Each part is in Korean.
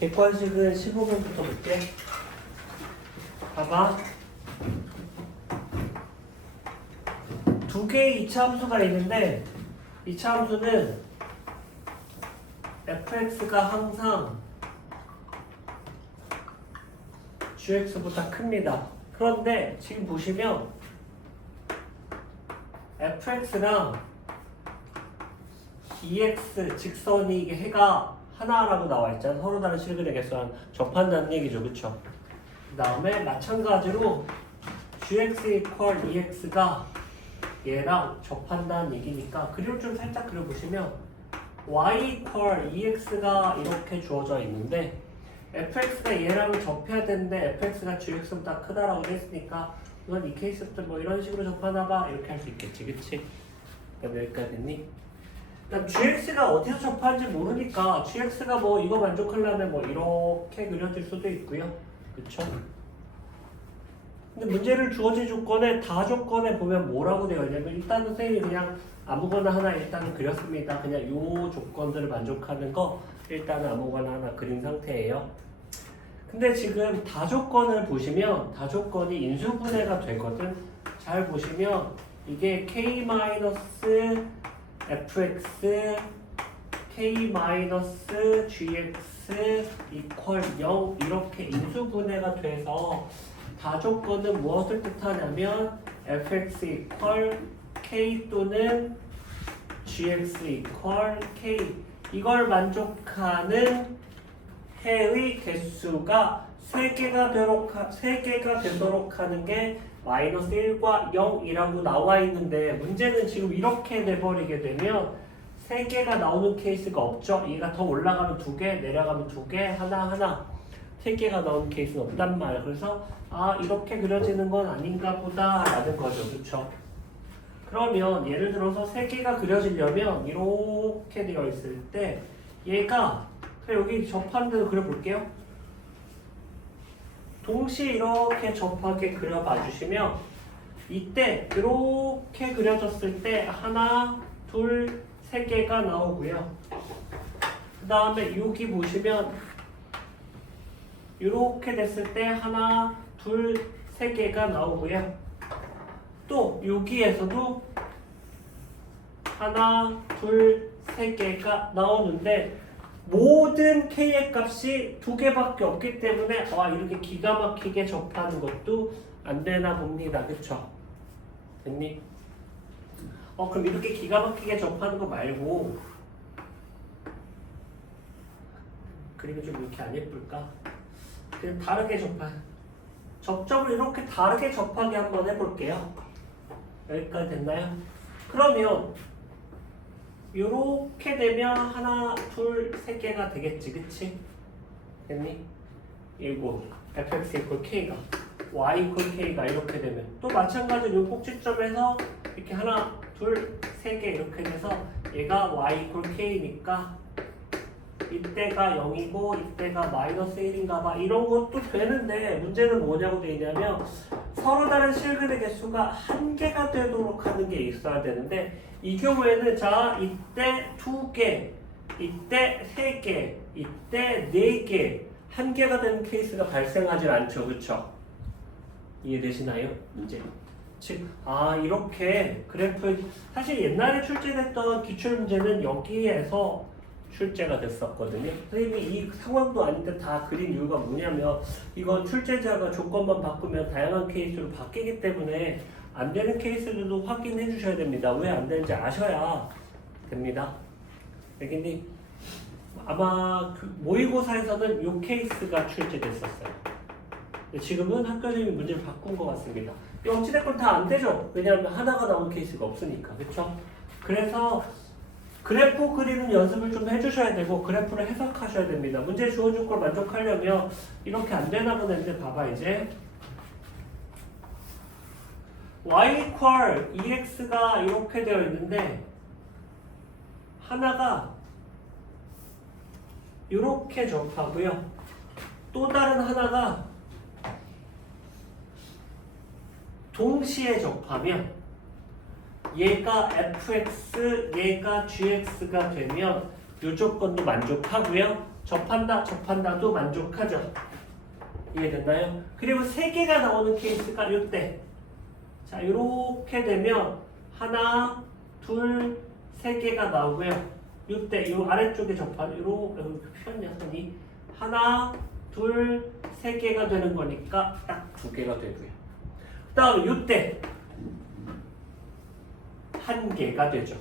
객관식은 15번부터 볼게. 봐봐. 두 개의 이차함수가 있는데 이차함수는 fx가 항상 gx보다 큽니다. 그런데 지금 보시면 fx랑 ex 직선이 이게 해가 하나라고 나와 있잖아. 서로 다른 실근의 개수랑 접한다는 얘기죠, 그쵸? 그 다음에 마찬가지로 gx equal ex가 얘랑 접한다는 얘기니까 그림을 좀 살짝 그려보시면 y equal ex가 이렇게 주어져 있는데 fx가 얘랑 접해야 되는데 fx가 gx보다 크다라고 했으니까 이건 이 케이스부터 뭐 이런 식으로 접하나봐 이렇게 할 수 있겠지, 그치? 그럼 여기까지 됐니? 그럼 gx가 어디서 접하는지 모르니까 gx가 뭐 이거 만족하려면 뭐 이렇게 그려질 수도 있고요, 그쵸? 근데 문제를 주어진 조건에 다 조건에 보면 뭐라고 되어 있냐면 일단은 선생님이 그냥 아무거나 하나 일단은 그렸습니다. 그냥 요 조건들을 만족하는 거 일단은 아무거나 하나 그린 상태예요. 근데 지금 다 조건을 보시면 다 조건이 인수분해가 되거든. 잘 보시면 이게 k-fx k-gx 이퀄 0 이렇게 인수분해가 돼서 다 조건은 무엇을 뜻하냐면 fx 이퀄 k 또는 gx 이퀄 k 이걸 만족하는 해의 개수가 3개가 되도록 하는 게 마이너스 1과 0이라고 나와 있는데 문제는 지금 이렇게 돼버리게 되면 3개가 나오는 케이스가 없죠. 얘가 더 올라가면 2개, 내려가면 2개, 하나 3개가 나오는 케이스는 없단 말이에요. 그래서 이렇게 그려지는 건 아닌가 보다 라는 거죠. 그쵸? 그러면 예를 들어서 3개가 그려지려면 이렇게 되어 있을 때 얘가 여기 접하는 데도 그려볼게요. 동시에 이렇게 접하게 그려봐 주시면 이때 이렇게 그려졌을 때 하나, 둘, 3개가 나오고요. 그 다음에 여기 보시면 이렇게 됐을 때 하나, 둘, 3개가 나오고요. 또 여기에서도 하나, 둘, 3개가 나오는데 모든 k의 값이 2개밖에 없기 때문에 이렇게 기가 막히게 접하는 것도 안 되나 봅니다. 그쵸? 됐니? 그럼 이렇게 기가 막히게 접하는 거 말고 그림이 좀 이렇게 안 예쁠까? 그냥 다르게 접점을 이렇게 다르게 접하게 한번 해볼게요. 여기까지 됐나요? 그러면 요렇게 되면 하나, 둘, 3개가 되겠지, 그치? 됐니? 이거 fx equal k가 y equal k가 이렇게 되면 또 마찬가지로 요 꼭지점에서 이렇게 하나, 둘, 3개 이렇게 돼서 얘가 y equal k니까 이때가 0이고 이때가 마이너스 1인가 봐 이런 것도 되는데 문제는 뭐냐고 돼 있냐면 서로 다른 실근의 개수가 1개가 되도록 하는 게 있어야 되는데 이 경우에는 자 이때 2개 이때 3개 이때 4개 1개가 되는 케이스가 발생하지 않죠. 그쵸? 이해되시나요? 문제 즉 이렇게 그래프 사실 옛날에 출제됐던 기출문제는 여기에서 출제가 됐었거든요. 선생님이 이 상황도 아닌데 다 그린 이유가 뭐냐면 이건 출제자가 조건만 바꾸면 다양한 케이스로 바뀌기 때문에 안 되는 케이스들도 확인해 주셔야 됩니다. 왜 안 되는지 아셔야 됩니다. 알겠니? 아마 그 모의고사에서는 이 케이스가 출제됐었어요. 근데 지금은 학교님이 문제를 바꾼 것 같습니다. 어찌됐건 다 안 되죠. 왜냐하면 하나가 나온 케이스가 없으니까. 그렇죠? 그래서 그래프 그리는 연습을 좀 해주셔야 되고 그래프를 해석하셔야 됩니다. 문제 주어줄 걸 만족하려면 이렇게 안 되나 보는데 봐봐 이제 y equal ex가 이렇게 되어 있는데 하나가 이렇게 접하고요. 또 다른 하나가 동시에 접하면 얘가 fx, 얘가 gx가 되면 이 조건도 만족하고요. 접한다도 만족하죠. 이해됐나요? 그리고 3개가 나오는 케이스가 이때. 자, 이렇게 되면 하나, 둘, 3개가 나오고요. 이때 이 아래쪽에 접한 이렇게 표현이야 선이 하나, 둘, 3개가 되는 거니까 딱 2개가 되고요. 그 다음에 이때 1개가 되죠.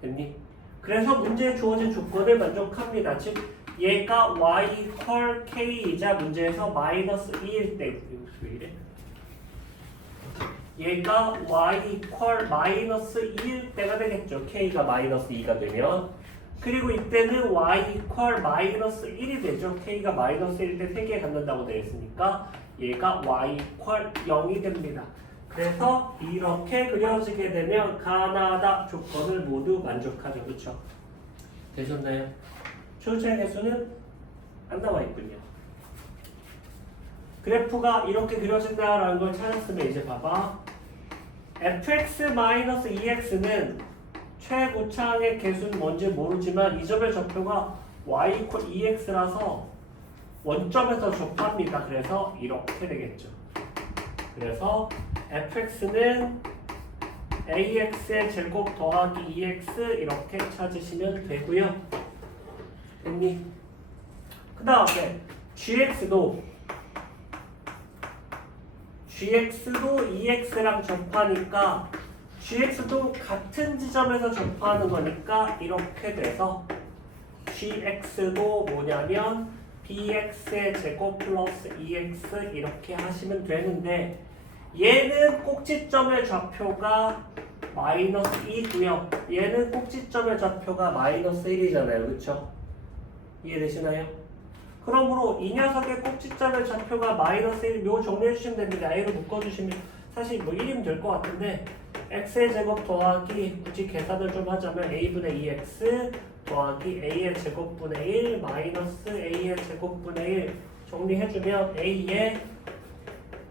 됐니? 그래서 문제에 주어진 조건을 만족합니다. 즉 얘가 y 컬 k이자 문제에서 마이너스 2일 때 왜 이래? 얘가 y 컬 마이너스 2일 때가 되겠죠. k가 마이너스 2가 되면. 그리고 이때는 y 컬 마이너스 1이 되죠. k가 마이너스 1일 때 3개 갖는다고 되어 있으니까 얘가 y 컬 0이 됩니다. 그래서 이렇게 그려지게 되면 가나다 조건을 모두 만족하죠. 그렇죠? 되셨나요? 초차의 개수는 안 나와 있군요. 그래프가 이렇게 그려진다라는 걸 찾았으면 이제 봐봐. fx-2x는 최고창의 개수는 뭔지 모르지만 이 점의 좌표가 y = 2x라서 원점에서 접합니다. 그래서 이렇게 되겠죠. 그래서 fx는 ax의 제곱 더하기 2x 이렇게 찾으시면 되고요. 됐니? 그 다음에 gx도 2x랑 접하니까 gx도 같은 지점에서 접하는 거니까 이렇게 돼서 gx도 뭐냐면 bx의 제곱 플러스 2x 이렇게 하시면 되는데 얘는 꼭지점의 좌표가 마이너스 2고요. 얘는 꼭지점의 좌표가 마이너스 1이잖아요. 그렇죠? 이해되시나요? 그러므로 이 녀석의 꼭지점의 좌표가 마이너스 1, 요 정리해주시면 됩니다. a로 묶어주시면 사실 뭐 1이면 될 것 같은데 x의 제곱 더하기 굳이 계산을 좀 하자면 a분의 2x 더하기 a의 제곱분의 1 마이너스 a의 제곱분의 1 정리해주면 a의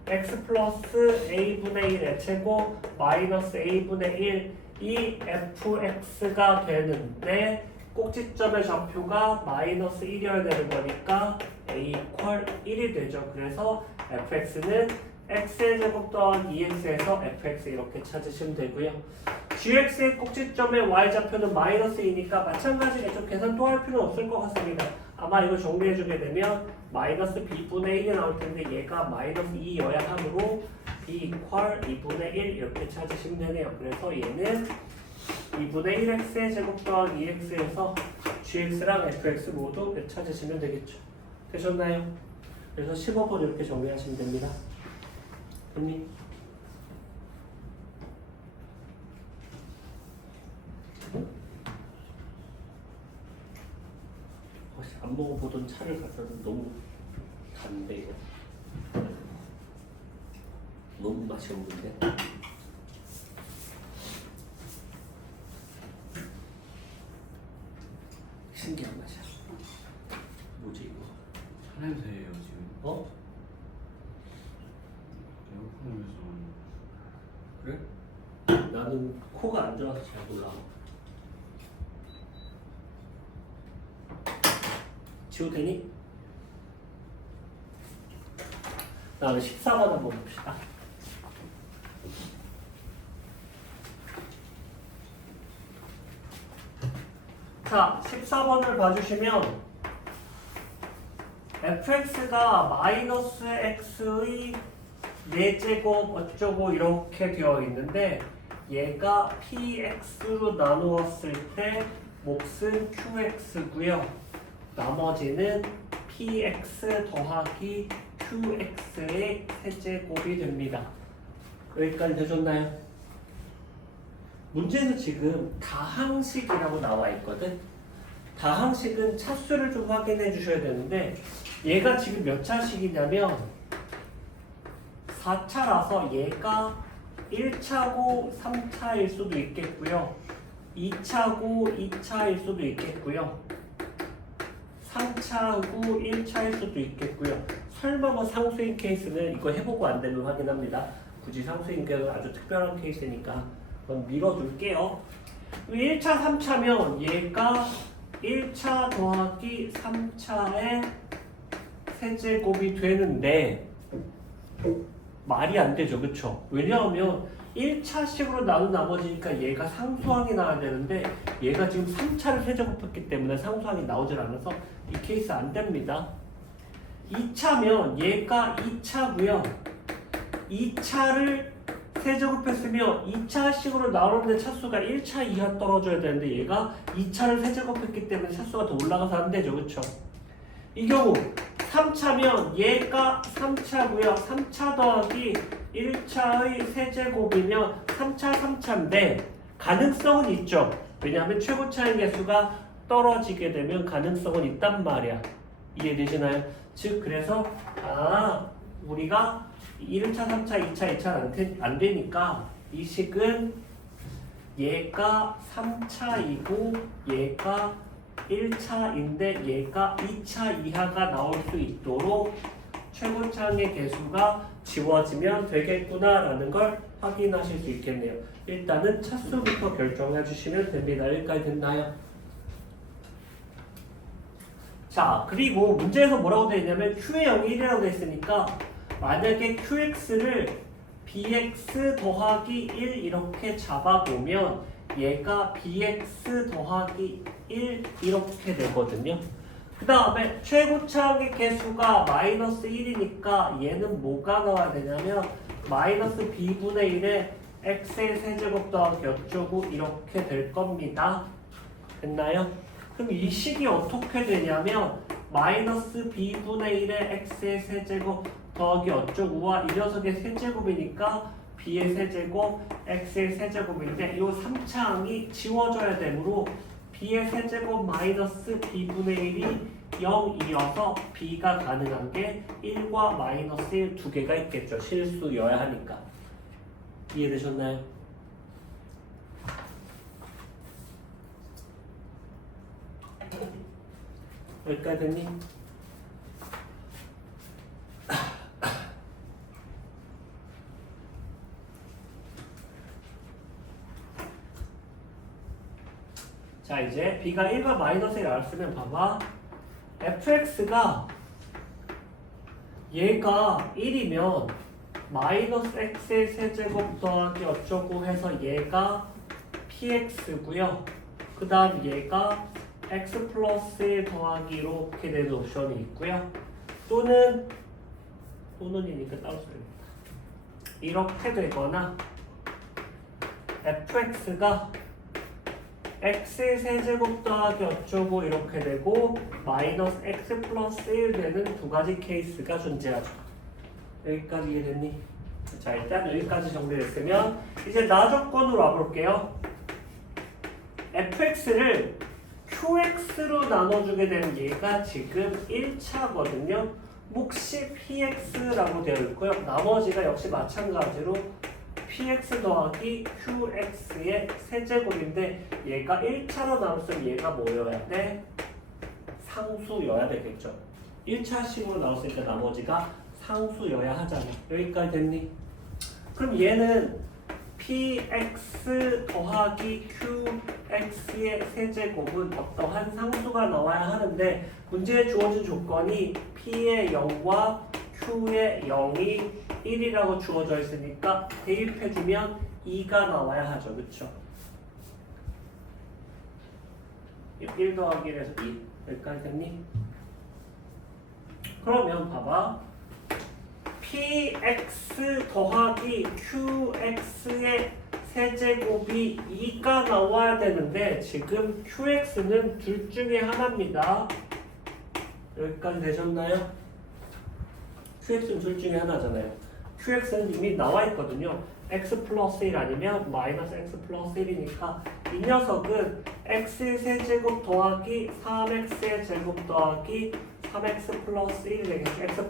x 플러스 a분의 1의 제곱 마이너스 a분의 1 이 fx가 되는데 꼭지점의 좌표가 마이너스 1이어야 되는 거니까 a 퀄 1이 되죠. 그래서 fx는 x의 제곱 더하기 2x에서 fx 이렇게 찾으시면 되고요. gx의 꼭지점의 y좌표는 마이너스 2니까 마찬가지겠죠. 계산 또 할 필요는 없을 것 같습니다. 아마 이거 정리해주게 되면 마이너스 b분의 1이 나올 텐데 얘가 마이너스 2여야 하므로 b 퀄 2분의 1 이렇게 찾으시면 되네요. 그래서 얘는 2분의 1x의 제곱 더하기 2x에서 gx랑 fx 모두 찾으시면 되겠죠. 되셨나요? 그래서 15번 이렇게 정리하시면 됩니다. 됐니? 안 먹어보던 차를 갖다 놔도 너무 단데 이거 너무 맛이 없는데 신기한 맛이야. 뭐지 이거? 차냄새예요 지금. 어? 에어컨에서. 그래? 나는 코가 안 좋아서 잘 몰라. 지워도 되니? 다음에 14번 한번 봅시다. 자, 14번을 봐주시면 fx가 마이너스 x의 4제곱 어쩌고 이렇게 되어 있는데 얘가 px로 나누었을 때 몫은 qx고요. 나머지는 px 더하기 qx의 세제곱이 됩니다. 여기까지 되셨나요? 문제에서 지금 다항식이라고 나와 있거든. 다항식은 차수를 좀 확인해 주셔야 되는데 얘가 지금 몇 차식이냐면 4차라서 얘가 1차고 3차일 수도 있겠고요. 2차고 2차일 수도 있겠고요. 3차하고 1차일 수도 있겠고요. 설마 뭐 상수인 케이스는 이거 해보고 안 되면 확인합니다. 굳이 상수인 케이스는 아주 특별한 케이스니까 그럼 밀어둘게요. 1차, 3차면 얘가 1차 더하기 3차의 세제곱이 되는데 말이 안 되죠, 그쵸? 왜냐하면 1차식으로 나눈 나머지니까 얘가 상수항이 나와야 되는데 얘가 지금 3차를 세제곱했기 때문에 상수항이 나오질 않아서 이 케이스 안 됩니다. 2차면 얘가 2차고요. 2차를 세제곱했으면 2차식으로 나오는데 차수가 1차 이하 떨어져야 되는데 얘가 2차를 세제곱했기 때문에 차수가 더 올라가서 안 되죠, 그쵸? 이 경우 3차면 얘가 3차고요. 3차 더하기 1차의 세제곱이면 3차 3차인데 가능성은 있죠. 왜냐하면 최고차의 개수가 떨어지게 되면 가능성은 있단 말이야. 이해되시나요? 즉 그래서 우리가 1차, 3차, 2차, 2차는 안 되니까 이 식은 얘가 3차이고 얘가 1차인데 얘가 2차 이하가 나올 수 있도록 최고차의 개수가 지워지면 되겠구나라는 걸 확인하실 수 있겠네요. 일단은 차수부터 결정해 주시면 됩니다. 여기까지 됐나요? 자, 그리고 문제에서 뭐라고 되어 있냐면 q의 0이 1이라고 되어 있으니까 만약에 qx를 bx 더하기 1 이렇게 잡아보면 얘가 bx 더하기 1 이렇게 되거든요. 그 다음에 최고차의 개수가 마이너스 1이니까 얘는 뭐가 나와야 되냐면 마이너스 b분의 1에 x의 세제곱 더하기 어쩌고 이렇게 될 겁니다. 됐나요? 그럼 이 식이 어떻게 되냐면 마이너스 b분의 1에 x의 세제곱 더하기 어쩌고와 이 녀석의 세제곱이니까 b의 세제곱, x의 세제곱인데 이 3차항이 지워져야 되므로 b의 세제곱 마이너스 b분의 1이 0이어서 b가 가능한 게 1과 마이너스 1 두 개가 있겠죠. 실수여야 하니까. 이해되셨나요? 여기까지 됐니? 자 이제 b가 1과 마이너스 1 알았으면 봐봐. fx가 얘가 1이면 마이너스 x의 세제곱 더하기 어쩌고 해서 얘가 px고요. 그 다음 얘가 x 플러스 1 더하기 이렇게 되는 옵션이 있고요. 또는이니까 따로 써야겠다. 이렇게 되거나 fx가 x의 세제곱 더하기 어쩌고 이렇게 되고 마이너스 x 플러스 1 되는 두 가지 케이스가 존재하죠. 여기까지 이해됐니? 자 일단 여기까지 정리됐으면 이제 나 조건으로 와볼게요. fx를 qx로 나눠주게 되는 얘가 지금 1차거든요. 몫이 px라고 되어 있고요. 나머지가 역시 마찬가지로 px 더하기 qx의 세제곱인데 얘가 1차로 나눴으면 얘가 뭐여야 돼? 상수여야 되겠죠. 1차식으로 나눴으니까 나머지가 상수여야 하잖아. 여기까지 됐니? 그럼 얘는 px 더하기 qx의 세제곱은 어떠한 상수가 나와야 하는데 문제에 주어진 조건이 p의 0과 q의 0이 1이라고 주어져 있으니까 대입해주면 2가 나와야 하죠. 그쵸? 1 더하기 1에서 2 여기까지 됐니? 그러면 봐봐. px 더하기 qx의 세제곱이 2가 나와야 되는데 지금 qx는 둘 중에 하나입니다. 여기까지 되셨나요? qx는 둘 중에 하나잖아요. qx는 이미 나와 있거든요. x 플러스 1 아니면 마이너스 x 플러스 1이니까 이 녀석은 x의 세제곱 더하기 3x의 제곱 더하기 3x 플러스 1 되겠죠. x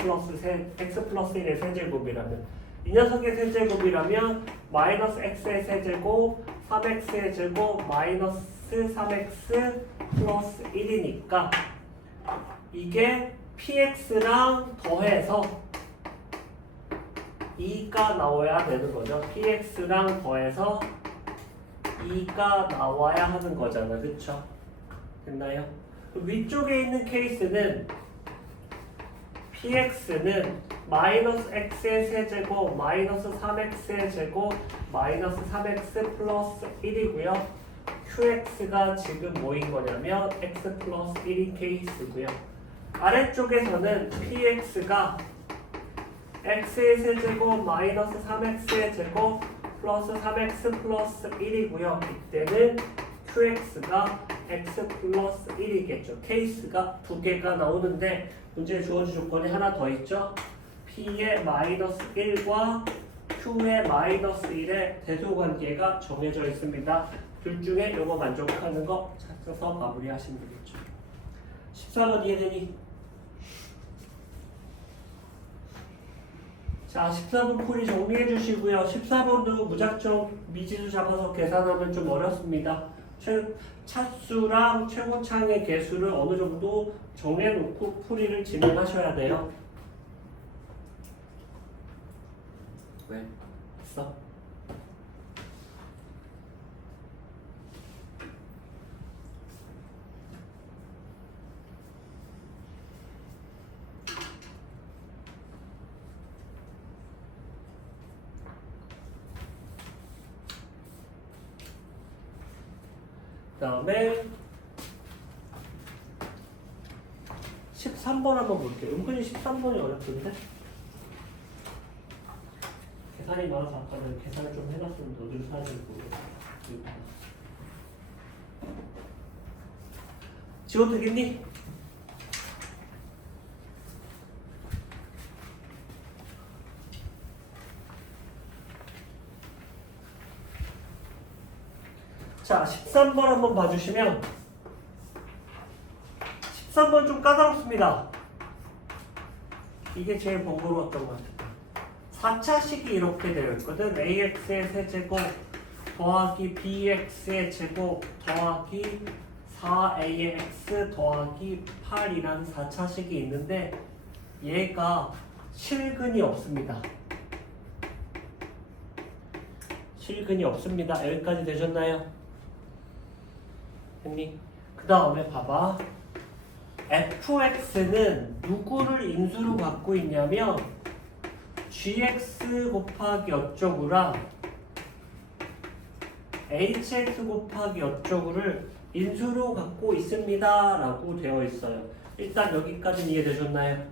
플러스 1의 세제곱이라면 이 녀석의 세제곱이라면 마이너스 x의 세제곱 3x의 제곱 마이너스 3x 플러스 1이니까 이게 px랑 더해서 2가 나와야 되는 거죠. px랑 더해서 2가 나와야 하는 거잖아. 그쵸? 됐나요? 위쪽에 있는 케이스는 px는 마이너스 x의 세제곱 마이너스 3x의 제곱 마이너스 3x 플러스 1이고요. qx가 지금 뭐인 거냐면 x 플러스 1인 케이스고요. 아래쪽에서는 px가 x의 세제곱 마이너스 3x의 제곱 플러스 3x 플러스 1이고요. 이때는 qx가 x 플러스 1이겠죠. 케이스가 두 개가 나오는데 문제에 주어진 조건이 하나 더 있죠. p의 마이너스 1과 q의 마이너스 1의 대소관계가 정해져 있습니다. 둘 중에 요거 만족하는 거 찾아서 마무리하시면 되겠죠. 14번 이해되니? 자, 14번 풀이 정리해 주시고요. 14번도 무작정 미지수 잡아서 계산하면 좀 어렵습니다. 차수랑 최고차의 개수를 어느 정도 정해놓고 풀이를 진행하셔야 돼요. 왜? 됐어? 그다음에 13번 한번 볼게요. 은근히 13번이 어렵던데? 계산이 많아서 아까 내가 계산을 좀 해놨었는데 어디로 사야 될지 모르겠어. 지워 되겠니? 자, 13번 한번 봐주시면 13번 좀 까다롭습니다. 이게 제일 번거로웠던 것 같아요. 4차식이 이렇게 되어 있거든. ax의 세제곱 더하기 bx의 제곱 더하기 4ax 더하기 8이라는 4차식이 있는데 얘가 실근이 없습니다. 실근이 없습니다. 여기까지 되셨나요? 했니? 그 다음에 봐봐. fx는 누구를 인수로 갖고 있냐면 gx 곱하기 어쩌구랑 hx 곱하기 어쩌구를 인수로 갖고 있습니다 라고 되어 있어요. 일단 여기까지는 이해되셨나요?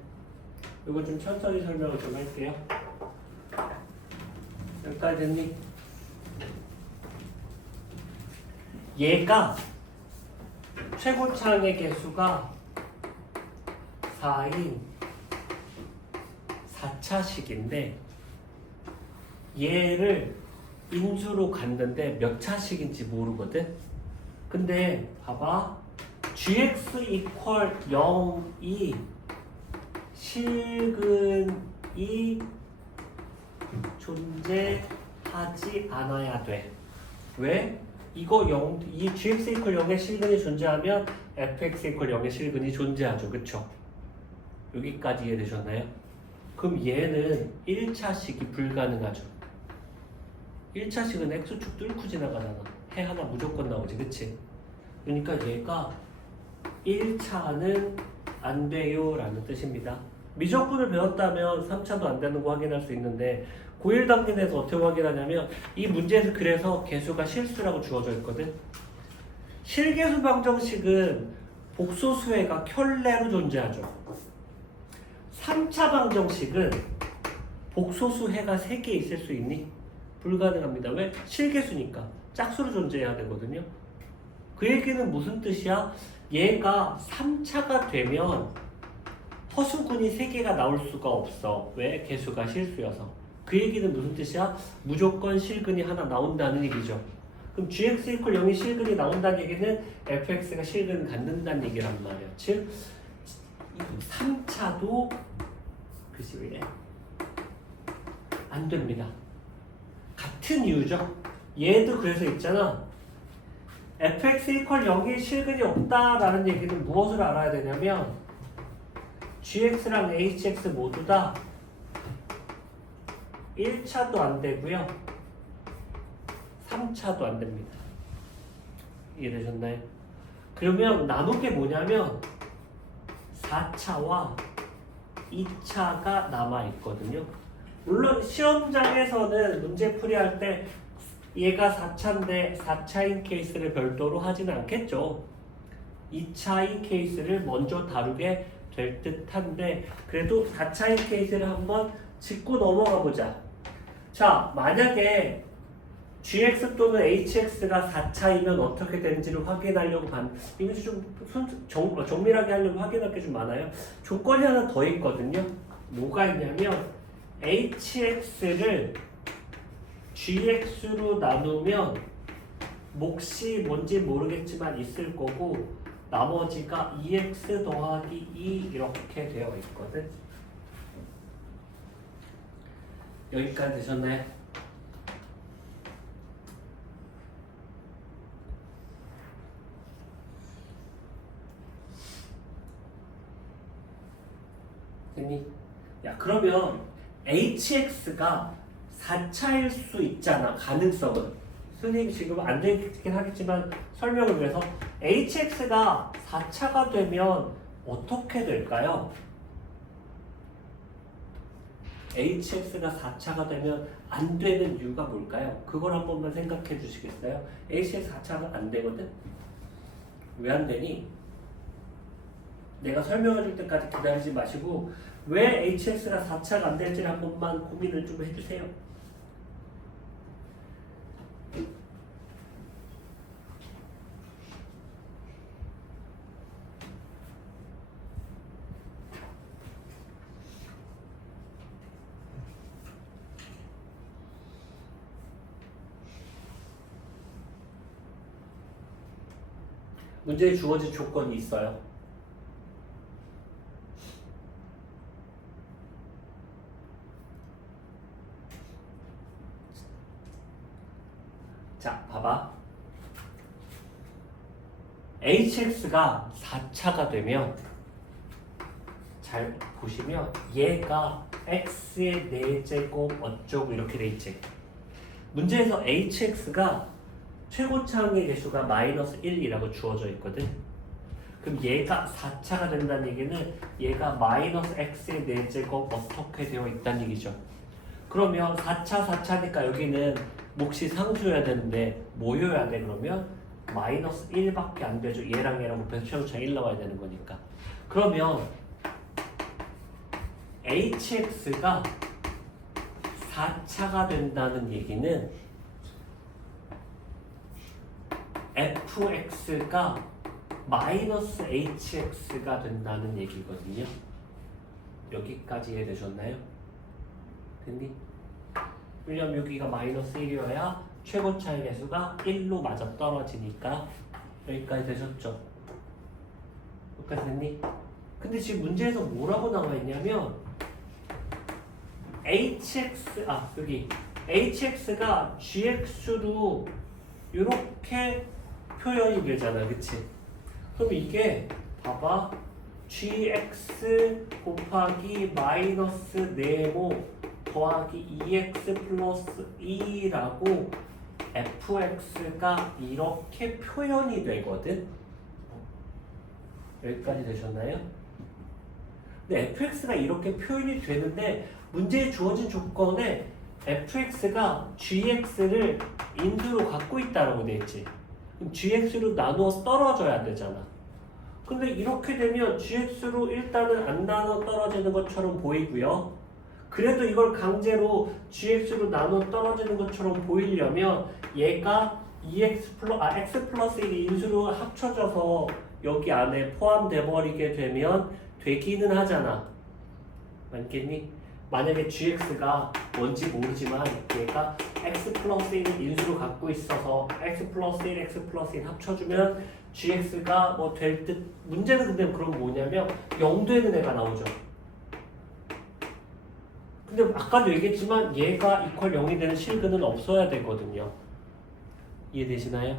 이거 좀 천천히 설명을 좀 할게요. 여기까지 됐니? 얘가 최고차항의 개수가 4인 4차식인데 얘를 인수로 갔는데 몇 차식인지 모르거든? 근데 봐봐. gx 이퀄 0이 실근이 존재하지 않아야 돼. 왜? 이거 0, 이 gx 이퀄 0의 실근이 존재하면 fx 이퀄 0의 실근이 존재하죠. 그쵸? 여기까지 이해되셨나요? 그럼 얘는 1차식이 불가능하죠. 1차식은 x축 뚫고 지나가잖아. 해 하나 무조건 나오지. 그치? 그러니까 얘가 1차는 안 돼요 라는 뜻입니다. 미적분을 배웠다면 3차도 안 되는 거 확인할 수 있는데 고1 단계 내에서 어떻게 확인하냐면 이 문제에서 그래서 개수가 실수라고 주어져 있거든. 실개수 방정식은 복소수해가 켤레로 존재하죠. 3차 방정식은 복소수해가 3개 있을 수 있니? 불가능합니다. 왜? 실개수니까 짝수로 존재해야 되거든요. 그 얘기는 무슨 뜻이야? 얘가 3차가 되면 허수근이 3개가 나올 수가 없어. 왜? 개수가 실수여서. 그 얘기는 무슨 뜻이야? 무조건 실근이 하나 나온다는 얘기죠. 그럼 gx 이퀄 0이 실근이 나온다는 얘기는 fx가 실근을 갖는다는 얘기란 말이야. 즉 3차도 글쎄 왜 안 됩니다. 같은 이유죠. 얘도 그래서 있잖아. fx 이퀄 0이 실근이 없다라는 얘기는 무엇을 알아야 되냐면 gx랑 hx 모두 다 1차도 안 되고요. 3차도 안 됩니다. 이해되셨나요? 그러면 나눈 게 뭐냐면 4차와 2차가 남아있거든요. 물론 시험장에서는 문제 풀이할 때 얘가 4차인데 4차인 케이스를 별도로 하지는 않겠죠. 2차인 케이스를 먼저 다루게 될 듯한데 그래도 4차인 케이스를 한번 짚고 넘어가 보자. 자, 만약에 GX 또는 HX가 4차이면 어떻게 되는지를 확인하려고 이거 좀 정밀하게 하려면 확인할 게 좀 많아요. 조건이 하나 더 있거든요. 뭐가 있냐면 HX를 GX로 나누면 몫이 뭔지 모르겠지만 있을 거고 나머지가 2x 더하기 2 이렇게 되어 있거든. 여기까지 되셨나요? 됐니? 야, 그러면 HX가 4차일 수 있잖아. 가능성은. 선생님이 지금 안 되긴 하겠지만 설명을 위해서 HX가 4차가 되면 어떻게 될까요? HX가 4차가 되면 안 되는 이유가 뭘까요? 그걸 한 번만 생각해 주시겠어요? HX 4차가 안 되거든? 왜 안 되니? 내가 설명해 줄 때까지 기다리지 마시고 왜 HX가 4차가 안 될지 한 번만 고민을 좀 해주세요. 문제에 주어진 조건이 있어요. 자, 봐봐. HX가 4차가 되면 잘 보시면 얘가 x의 4제곱 어쩌고 이렇게 돼 있지. 문제에서 HX가 최고차항의 개수가 마이너스 1이라고 주어져 있거든. 그럼 얘가 4차가 된다는 얘기는 얘가 마이너스 x의 4제곱 어떻게 되어 있다는 얘기죠. 그러면 4차니까 여기는 몫이 상수여야 되는데 뭐여야 돼? 그러면 마이너스 1밖에 안 되죠. 얘랑 곱해서 최고차항 1 나와야 되는 거니까. 그러면 HX가 4차가 된다는 얘기는 fx가 마이너스 hx가 된다는 얘기거든요. 여기까지 이해되셨나요? 됐니? 왜냐면 여기가 마이너스 1이어야 최고차의 개수가 1로 맞아 떨어지니까. 여기까지 되셨죠? 여기까지 됐니? 근데 지금 문제에서 뭐라고 나와 있냐면 여기 hx가 gx로 이렇게 표현이 되잖아, 그치? 그럼 이게 봐봐, gx 곱하기 마이너스 4모 더하기 2x 플러스 2라고 fx가 이렇게 표현이 되거든? 여기까지 되셨나요? 근데 fx가 이렇게 표현이 되는데 문제에 주어진 조건에 fx가 gx를 인수로 갖고 있다라고 돼 있지. 그럼 gx로 나누어서 떨어져야 되잖아. 근데 이렇게 되면 gx로 일단은 안 나눠 떨어지는 것처럼 보이고요. 그래도 이걸 강제로 gx로 나눠 떨어지는 것처럼 보이려면 얘가 x 플러스 1이 인수로 합쳐져서 여기 안에 포함돼 버리게 되면 되기는 하잖아. 맞겠니? 만약에 gx가 뭔지 모르지만 얘가 x 플러스 1을 인수로 갖고 있어서 x 플러스 1, x 플러스 1 합쳐주면 gx가 뭐 될 듯. 문제는 근데 그럼 뭐냐면 0 되는 애가 나오죠. 근데 아까도 얘기했지만 얘가 이퀄 0이 되는 실근은 없어야 되거든요. 이해되시나요?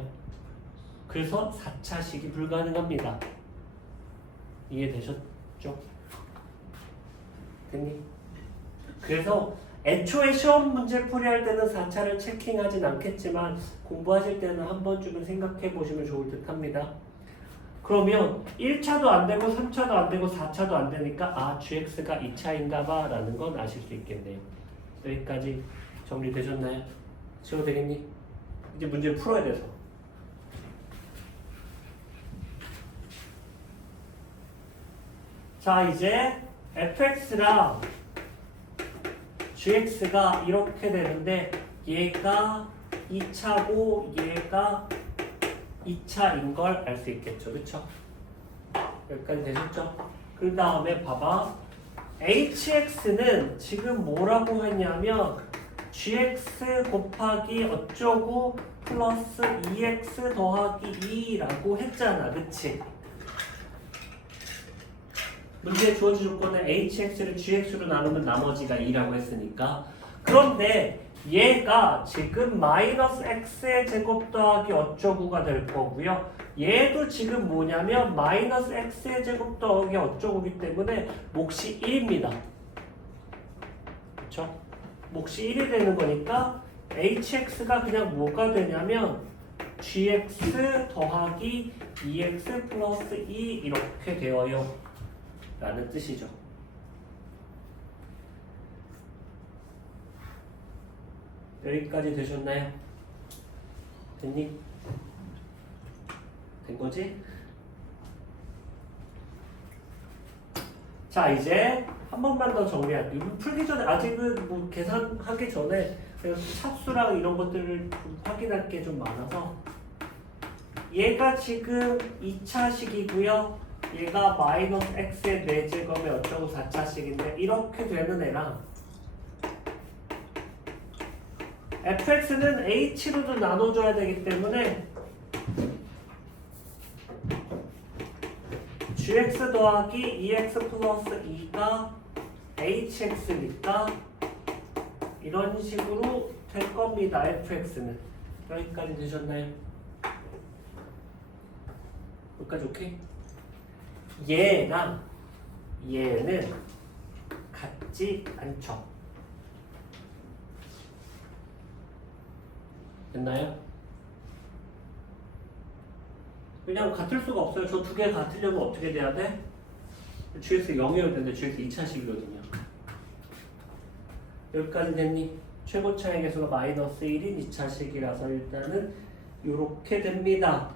그래서 4차식이 불가능합니다. 이해되셨죠? 됐니? 그래서 애초에 시험 문제 풀이할 때는 4차를 체킹하진 않겠지만 공부하실 때는 한 번쯤은 생각해 보시면 좋을 듯 합니다. 그러면 1차도 안 되고 3차도 안 되고 4차도 안 되니까 아 gx가 2차인가 봐 라는 건 아실 수 있겠네요. 여기까지 정리되셨나요? 지워 되겠니? 이제 문제를 풀어야 돼서. 자 이제 fx랑 gx가 이렇게 되는데 얘가 2차고 얘가 2차인 걸 알 수 있겠죠. 그쵸? 여기까지 되셨죠? 그 다음에 봐봐. hx는 지금 뭐라고 했냐면 gx 곱하기 어쩌고 플러스 2x 더하기 2라고 했잖아. 그치? 문제에 주어진 조건은 hx를 gx로 나누면 나머지가 2라고 했으니까. 그런데 얘가 지금 마이너스 x의 제곱 더하기 어쩌고가 될 거고요. 얘도 지금 뭐냐면 마이너스 x의 제곱 더하기 어쩌고기 때문에 몫이 1입니다. 그쵸? 몫이 1이 되는 거니까 hx가 그냥 뭐가 되냐면 gx 더하기 2x 플러스 2 이렇게 되어요 라는 뜻이죠. 여기까지 되셨나요? 됐니? 된 거지? 자 이제 한 번만 더 정리할게요. 풀기 전에 아직은 뭐 계산하기 전에 차수랑 이런 것들을 좀 확인할 게 좀 많아서 얘가 지금 2차식이고요. 얘가 마이너스 x의 4제곱에 어쩌고 4차식인데 이렇게 되는 애랑 fx는 h로도 나눠줘야 되기 때문에 gx 더하기 2x 플러스 2가 hx니까 이런 식으로 될 겁니다. fx는 여기까지 되셨나요? 여기까지 오케이? 얘랑 얘는 같지 않죠. 됐나요? 그냥 같을 수가 없어요. 저 두 개 같으려면 어떻게 돼야 돼? gx 0이어야 되는데 gx 2차식이거든요. 여기까지 됐니? 최고 차의 개수가 마이너스 1인 2차식이라서 일단은 이렇게 됩니다.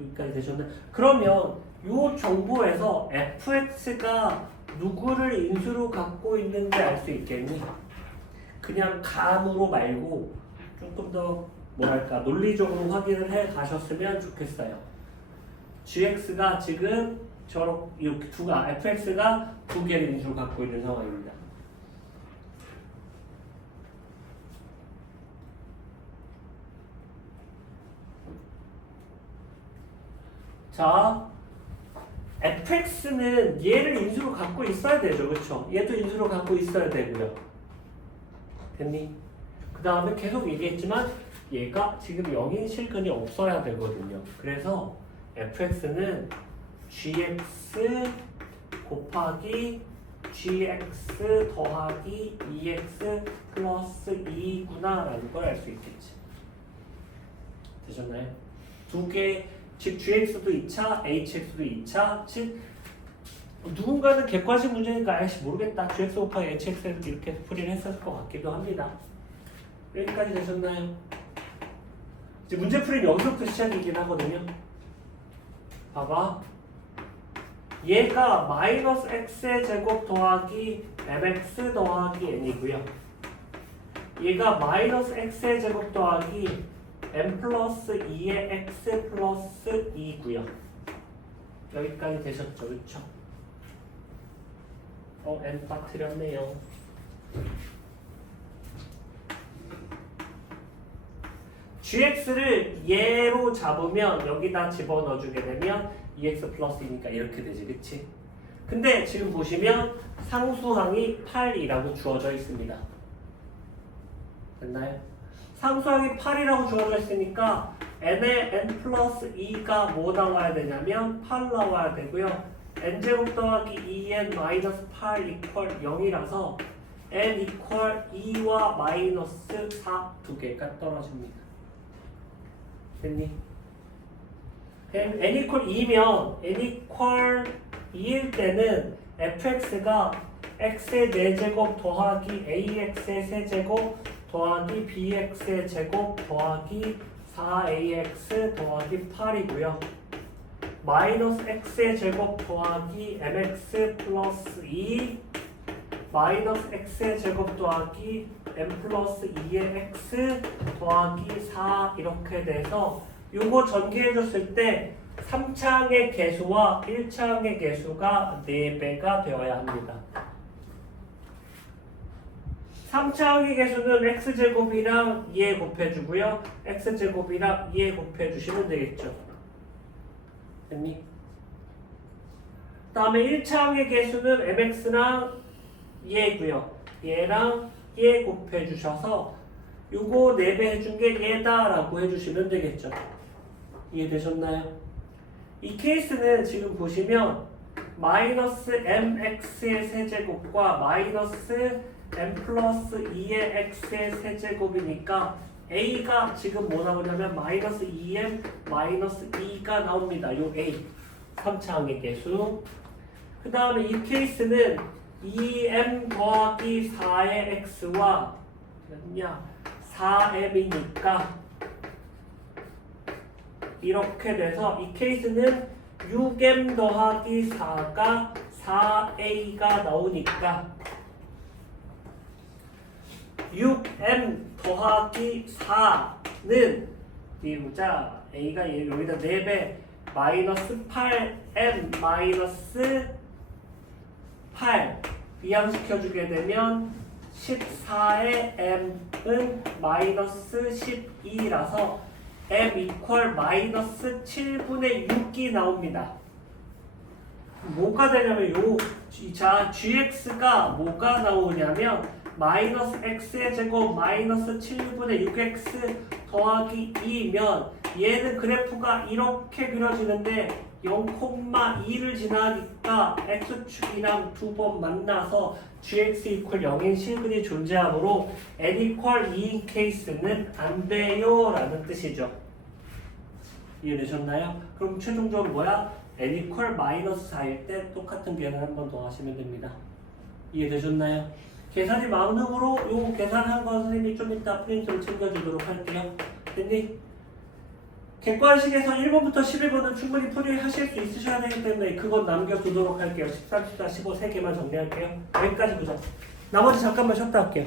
여기까지 되셨나요? 그러면 이 정보에서 fx가 누구를 인수로 갖고 있는지 알 수 있겠니? 그냥 감으로 말고 조금 더 뭐랄까 논리적으로 확인을 해 가셨으면 좋겠어요. gx가 지금 이렇게 fx가 두 개를 인수로 갖고 있는 상황입니다. 자, fx는 얘를 인수로 갖고 있어야 되죠. 그렇죠? 얘도 인수로 갖고 있어야 되고요. 됐니? 그 다음에 계속 얘기했지만 얘가 지금 0인 실근이 없어야 되거든요. 그래서 fx는 gx 곱하기 gx 더하기 2x 플러스 2구나 라는 걸 알 수 있겠지. 되셨나요? 두 개, 즉 gx도 2차, hx도 2차, 즉 누군가는 객관식 문제니까 아이씨 모르겠다. gx 곱하기 hx에서 이렇게 풀이를 했을 것 같기도 합니다. 여기까지 되셨나요? 이제 문제 풀이는 여기서부터 시작이긴 하거든요. 봐봐. 얘가 마이너스 x의 제곱 더하기 mx 더하기 n이고요. 얘가 마이너스 x의 제곱 더하기 m 플러스 2의 x 플러스 2고요. 여기까지 되셨죠? 그쵸? n 빠뜨렸네요. gx를 얘로 잡으면 여기다 집어넣어주게 되면 2x 플러스이니까 이렇게 되지, 그치? 근데 지금 보시면 상수항이 8이라고 주어져 있습니다. 됐나요? 상수항이 8이라고 주어져 있으니까 n의 n 플러스 2가 뭐 나와야 되냐면 8 나와야 되고요. n제곱 더하기 2n 마이너스 8 이퀄 0이라서 n 이퀄 2와 마이너스 4 두 개가 떨어집니다. 됐니? n equal 2면 n equal 2일 때는 fx가 x의 4제곱 더하기 ax의 세제곱 더하기 bx의 제곱 더하기 4ax 더하기 8이고요. 마이너스 x의 제곱 더하기 mx 플러스 2 마이너스 x의 제곱 더하기 m 플러스 2의 x 더하기 4 이렇게 돼서 요거 전개해줬을 때 3차항의 개수와 1차항의 개수가 4배가 되어야 합니다. 3차항의 개수는 x제곱이랑 2에 곱해주고요. x제곱이랑 2에 곱해주시면 되겠죠. 됐니? 그 다음에 1차항의 개수는 mx랑 2에고요. 얘랑 2에 곱해주셔서 요거 4배 해준 게 얘다라고 해주시면 되겠죠. 이해되셨나요? 이 케이스는 지금 보시면 마이너스 mx의 세제곱과 마이너스 m 플러스 2의 x의 세제곱이니까 a가 지금 뭐 나오냐면 마이너스 2m 마이너스 2가 나옵니다. 요 a 3차항의 개수. 그 다음에 이 케이스는 2m 더하기 4의 x와 4m이니까 이렇게 돼서 이 케이스는 6m 더하기 4가 4a가 나오니까 6m 더하기 4는 보자 a가 여기다 4배 마이너스 8m 마이너스 8 이항시켜주게 되면 14의 m은 마이너스 12라서 m 이퀄 마이너스 7분의 6이 나옵니다. 뭐가 되냐면 자 gx가 뭐가 나오냐면 마이너스 x의 제곱 마이너스 7분의 6x 더하기 2면 얘는 그래프가 이렇게 그려지는데 0,2를 지나니까 x축이랑 2번 만나서 gx 이퀄 0인 실근이 존재하므로 n 이퀄 2인 케이스는 안 돼요 라는 뜻이죠. 이해되셨나요? 그럼 최종적으로 뭐야? n 이퀄 마이너스 4일 때 똑같은 계산 한 번 더 하시면 됩니다. 이해되셨나요? 계산이 만능으로 요 계산한 거 선생님이 좀 이따 프린트를 챙겨주도록 할게요. 됐니? 객관식에서 1번부터 11번은 충분히 풀이하실 수 있으셔야 되기 때문에 그건 남겨두도록 할게요. 13, 14, 15 3개만 정리할게요. 여기까지 보자. 나머지 잠깐만 쉬었다 할게요.